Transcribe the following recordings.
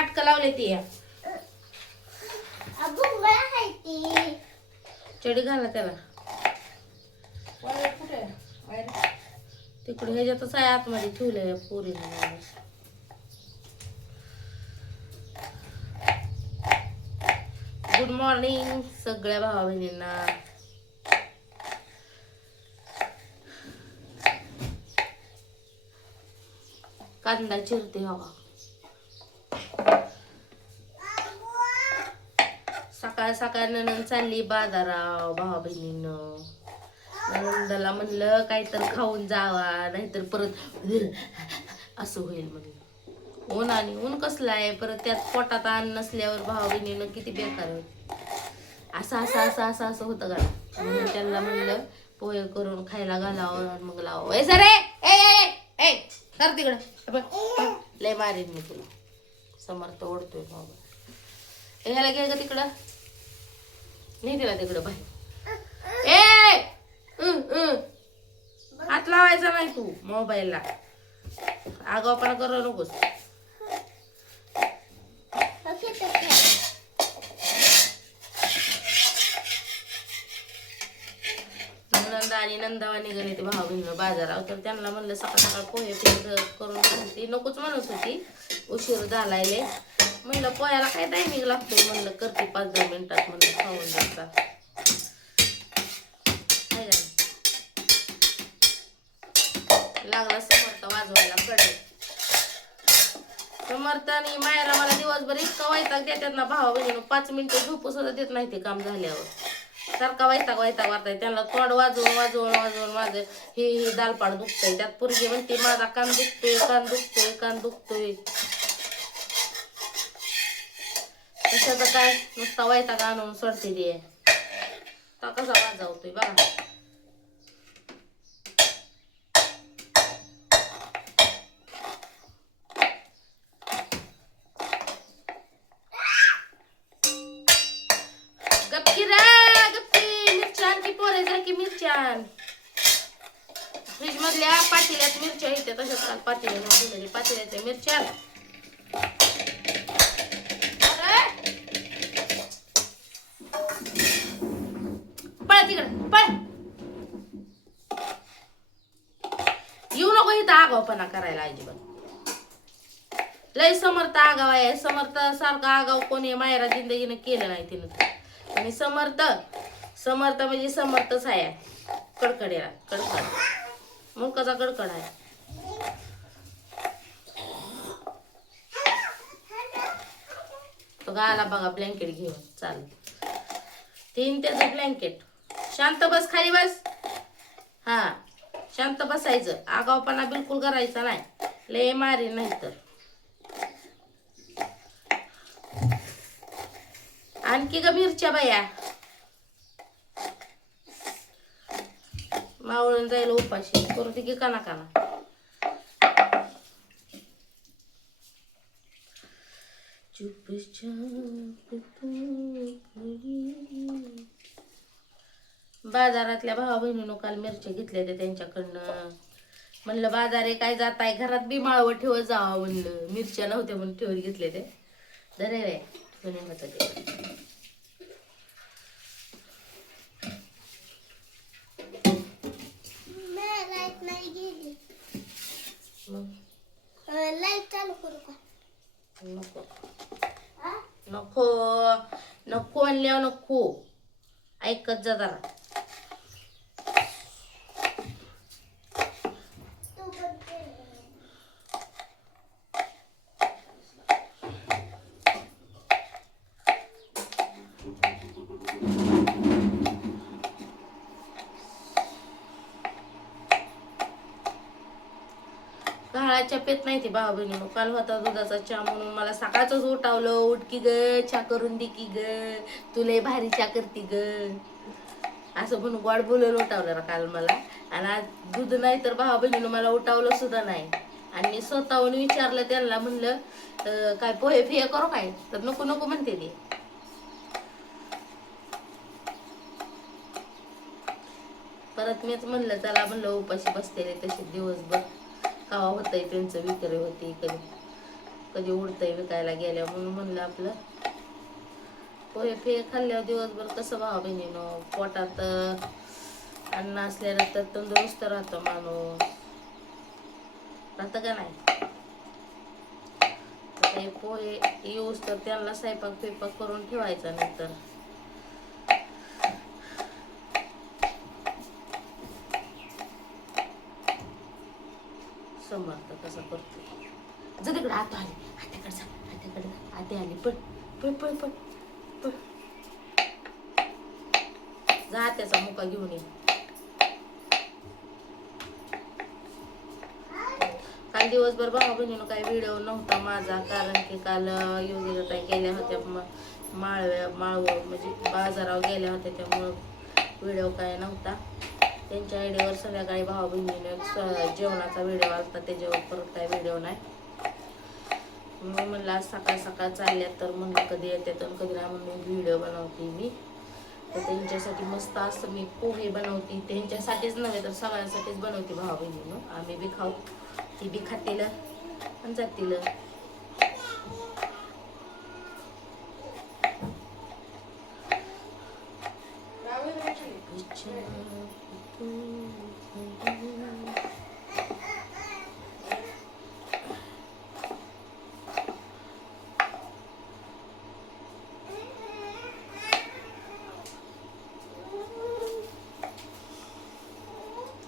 नाटक लावले ती चडी घाला त्याला कुठे तिकडे ह्याच्यातच आहे आतमध्ये ठेवलंय पोरीने. गुड मॉर्निंग सगळ्या भावा बहिणींना. कांदा चिरते हवा. सकाळ सकाळ ननंद चालली बाजाराव भावा बहिणीनं. ननंदाला म्हणलं काहीतरी खाऊन जावा नाहीतर परत असं होईल म्हणलं. ऊन आणि ऊन कसलं आहे परत त्यात पोटात अन्न नसल्यावर भावा बहिणीनं किती बेकार होत. असं असं असं असं असं होतं का म्हणून त्यांना म्हणलं पोहे करून खायला घालावं मग लावा. ए सर ए कर तिकडं लय मारीन मी तुला. समर्थ ओढतोय बाबा. ह्याला घे का तिकडं नाही तिला तिकडं बाहेर. हात लावायचा नाही तू मोबाईलला. आगावपणा करू नकोस. नंदा आणि नंदावा निघाले ते भाऊ बहिण बाजारावर तर त्यांना म्हणलं सकाळ सकाळ पोहे करून ती नकोच म्हणत होती. उशीर झालाय म्हणलं पोह्याला काय टायमिंग लागतोय म्हणलं करते 5-10 मिनिटात म्हणलं खाऊन द्यायचा. लागला समर्थ वाजवायला कडे. समर्थ आणि मायरा मला दिवसभर इतका वैताग देतात ना भावा बहिणीनं 5 मिनिटं झोपू सुद्धा देत नाही ते काम झाल्यावर. सारखा वैताग वाटताय त्यांना. तोंड वाजवून वाजवून वाजवून माझं हे दालपाड दुखतंय. त्यात पोरगी म्हणते माझा कान दुखतोय कान दुखतोय कान दुखतोय. कशाचं काय नुसता वैताग आणून सोडते ते. ता कसा वाजवतोय बघा. फ्रीज मधल्या पातेल्यात मिरच्या येते तशाच काल पातेल्याच्या मिरच्या. पळ तिकडे पळ. येऊ नको इथं आगावपणा करायला अजिबात. लय समर्थ आगाव आहे. समर्थ सारखा आगाव कोणी मायरा जिंदगीनं केलं नाही तिनं. आणि समर्थ म्हणजे समर्थच आहे. कडकड्याला कडकड मुलकाचा कडकड आहे. तो गाला बघा ब्लँकेट घेऊन चाल. 3 त्याचं ब्लँकेट. शांत बस खाली बस. हा शांत बसायचं. आगावपणा बिलकुल करायचा नाही. लय मारी नाही तर. आणखी ग मिरच्या बाया मावळून जाईल उपाशी. करू दे की काना काना. बाजारातल्या भावा बहिणीनं काल मिरच्या घेतल्या ते त्यांच्याकडनं. म्हणलं बाजारे काय जात आहे घरात बी माळवं ठेवत जावं म्हणलं. मिरच्या नव्हत्या म्हणून ठेवत घेतले ते. दरे रे ठेवून होतं ते. लाईट चालू करू का? नको नको नको म्हणल्यावर नको. ऐकत जा जरा. काळाच्या पेत नाही ती भावा बहिणीनं. काल होता दुधाचा चहा म्हणून मला सकाळच उठावलं. उठकी ग चहा करून दे की ग. तुला भारी चहा करते ग असं म्हणून गोड बोलून उठावलं काल मला. आणि आज दूध नाही तर भावा बहिणीनं मला उठावलं सुद्धा नाही. आणि मी स्वतःहून विचारलं त्यांना म्हणलं काय पोहे फिहे करू काय तर नको नको म्हणते ते. परत मीच म्हणलं त्याला म्हणलं उपाशी बसतेले तसे दिवसभर. कावा होतंय त्यांचं विक्री होती कधी कधी उडतंय विकायला गेल्या, म्हणून म्हणलं आपलं पोहे फे खाल्ल्यावर दिवसभर कसं भाऊ बहिणीनं पोटात अन्न असल्यानंतर तंदुरुस्त राहतो माणूस, राहतं का नाही. हे पोहे येऊस तर त्यांना स्वयंपाक पिपाक करून ठेवायचा, नंतर समर्थ कसं करतो. जा तिकडे आता आली, आत्याकडे जा, आत्याकडे जा, आत्या आली, पळ पळ पळ पळ पळ, जा आत्याचा मुका घेऊन ये. काल दिवसभर भाऊ बहिणीनं काही व्हिडिओ नव्हता माझा, कारण की काल योगीला ताई गेल्या होत्या माळवं म्हणजे बाजारावर गेल्या होत्या, त्यामुळं व्हिडिओ काय नव्हता. त्यांच्या आयडीवर संध्याकाळी भाऊ बहिणीने जेवणाचा व्हिडिओ आलता, त्याच्यावर परत काय व्हिडिओ नाही. मी म्हणलं आज सकाळ सकाळ चालल्यात तर म्हणलं कधी येतात आणि कधी नाही, म्हणून व्हिडिओ बनवते मी. तर त्यांच्यासाठी मस्त असं मी पोहे बनवते, त्यांच्यासाठीच नव्हे तर सगळ्यांसाठीच बनवते भाऊ बहिणीनं. आम्ही बी खाऊ, ती बी खातील आणि जातील.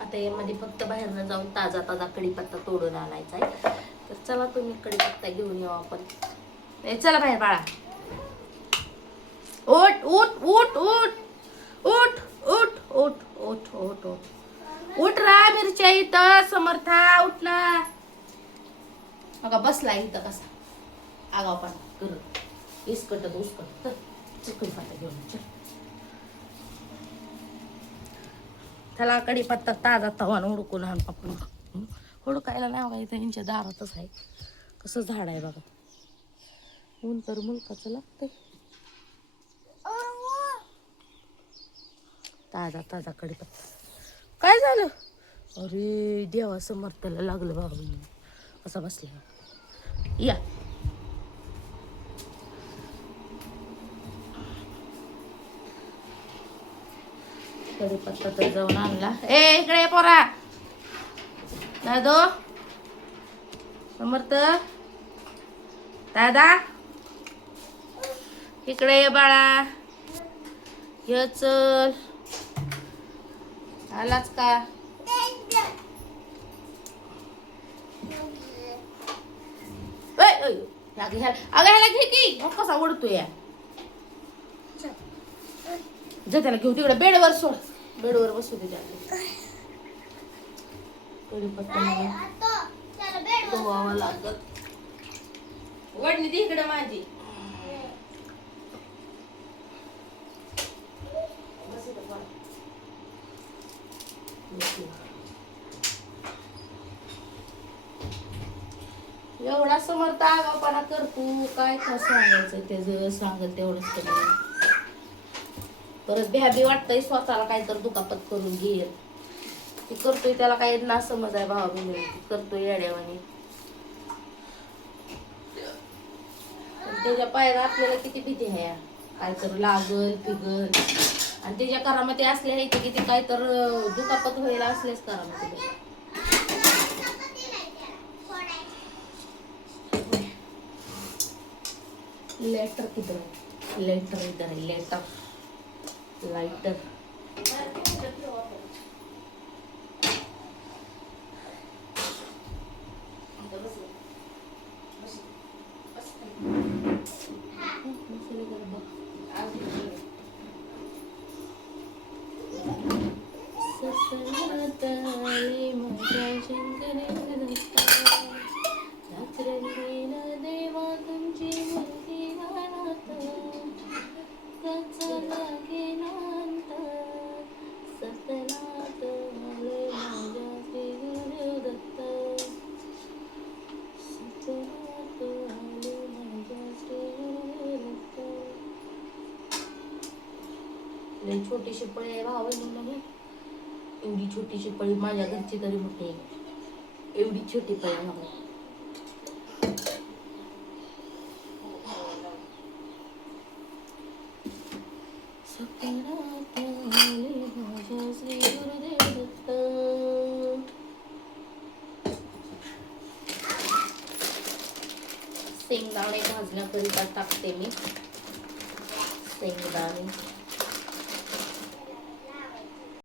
आता यामध्ये फक्त बाहेरनं जाऊन ताजा ताजा कढीपत्ता तोडून आणायचा आहे. तर चला तुम्ही कढीपत्ता घेऊन येऊ आपण. चला बाहेर बाळा, उठ उठ उठ उठ उठ उठ उठ उठ उठ उठ उठ रा, मिरच्या इथं समर्था, उठ ना. बघा बसला इथं कसा आगावपणा करत, इसकटत उसकट. कढीपत्ता घेऊन चल. त्याला कढीपत्ता ताजा तवान हुडकून आण आपण. हुडकायला नाही बघा, इथं यांच्या दारातच आहे. कसं झाड आहे बघा, ऊन तर मुलकाचं लागतंय. ताजा ताजा कढीपत्ता. काय झालं? अरे देवा, समर्थाला लागलं बाबा. कसा बसला या. कढीपत्ता तर जाऊन आणला. ए इकडे पोरा, दादो, समर्थ, दादा इकडे ये बाळा. ये चल, आलाच का? अगं ह्याला घे की, कसा ओढतोय या. जा त्याला घेऊ तिकडे बेडवर सोड, बेडवर बसू दे त्याला. धुवावं लागत. वडणी ती इकडे माझी. एवढा समर्थ आगावपणा करतो, काय का सांगायचं त्याचं, सांगल तेवढंच कमी. परत भ्याबी वाटतंय स्वतःला काहीतरी दुखापत करून घेईल. ती करतोय त्याला काही ना समज आहे भावा बहिणी, करतोय येड्यावानी. त्याच्या पायाला आपल्याला किती भीती आहे, काय तर लागल पिगल. आणि त्याच्या करामध्ये असले आहे की ते काय तर दुखापत व्हायला असलेच करामध्ये. लेटर किधर है? लेटर इधर है, लेटर लाइटर. छोटीशी पळी आहे भावा बहिणींना, एवढी छोटीशी पळी. माझ्या घरची तरी मोठी आहे, एवढी छोटी पळी आहे. श्री गुरुदेव दत्त. शेंगदाणे भाजण्याकरिता टाकते मी शेंगदाणे.